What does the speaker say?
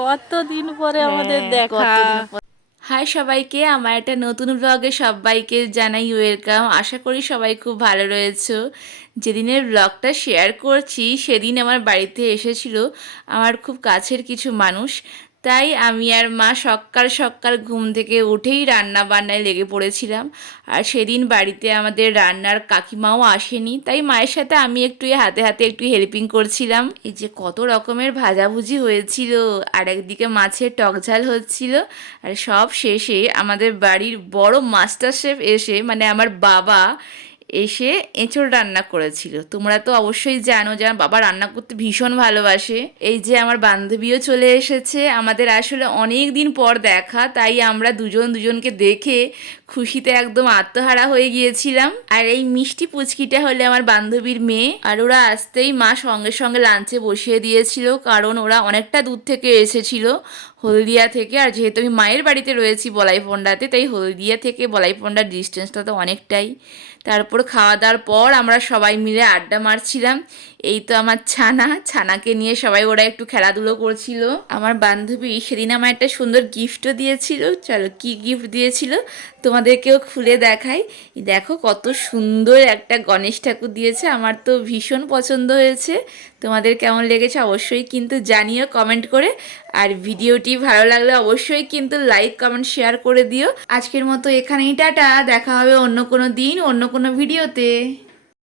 কতদিন পরে আমাদের দেখা। হাই সবাইকে, আমার একটা নতুন ব্লগে সবাইকে জানাই ওয়েলকাম। আশা করি সবাই খুব ভালো রয়েছো। যেদিনের ব্লগটা শেয়ার করছি সেদিন আমার বাড়িতে এসেছিল আমার খুব কাছের কিছু মানুষ। তাই আমি আর মা সকাল সকাল ঘুম থেকে উঠেই রান্না বান্নায় লেগে পড়েছিলাম। আর সেদিন বাড়িতে আমাদের রান্নার কাকিমাও আসেনি, তাই মায়ের সাথে আমি একটু হাতে হাতে একটু হেল্পিং করছিলাম। এই যে কত রকমের ভাজাভুজি হয়েছিল, আর একদিকে মাছের টকঝাল হচ্ছিল। আর সব শেষে আমাদের বাড়ির বড় মাস্টার শেফ এসে, মানে আমার বাবা এসে এঁচোড় রান্না করেছিল। তোমরা তো অবশ্যই জানো যে আমার বাবা রান্না করতে ভীষণ ভালোবাসে। এই যে আমার বান্ধবীও চলে এসেছে, আমাদের আসলে অনেক দিন পর দেখা, তাই আমরা দুজন দুজনকে দেখে খুশিতে একদম আত্মহারা হয়ে গিয়েছিলাম। আর এই মিষ্টি পুচকিটা হলে আমার বান্ধবীর মেয়ে। আর ওরা আসতেই মা সঙ্গে সঙ্গে লাঞ্চে বসিয়ে দিয়েছিল, কারণ ওরা অনেকটা দূর থেকে এসেছিল, হলদিয়া থেকে। আর যেহেতু আমি মায়ের বাড়িতে রয়েছি বলাইপন্ডাতে, তাই হলদিয়া থেকে বলাইপন্ডার ডিস্টেন্সটা তো অনেকটাই। তারপর খাওয়া দাওয়ার পর আমরা সবাই মিলে আড্ডা মারছিলাম। এই তো আমার ছানাকে নিয়ে সবাই ওরা একটু খেলাধুলো করছিল। আমার বান্ধবী সেদিন আমার একটা সুন্দর গিফটও দিয়েছিল। চলো কি গিফট দিয়েছিল তোমাদেরকেও খুলে দেখাই। দেখো কত সুন্দর একটা গণেশ ঠাকুর দিয়েছে, আমার তো ভীষণ পছন্দ হয়েছে। তোমাদের কেমন লেগেছে অবশ্যই কিন্তু জানিও কমেন্ট করে। আর ভিডিওটি ভালো লাগলে অবশ্যই কিন্তু লাইক কমেন্ট শেয়ার করে দিও। আজকের মতো এখানেই টাটা, দেখা হবে অন্য কোনো দিন অন্য কোনো ভিডিওতে।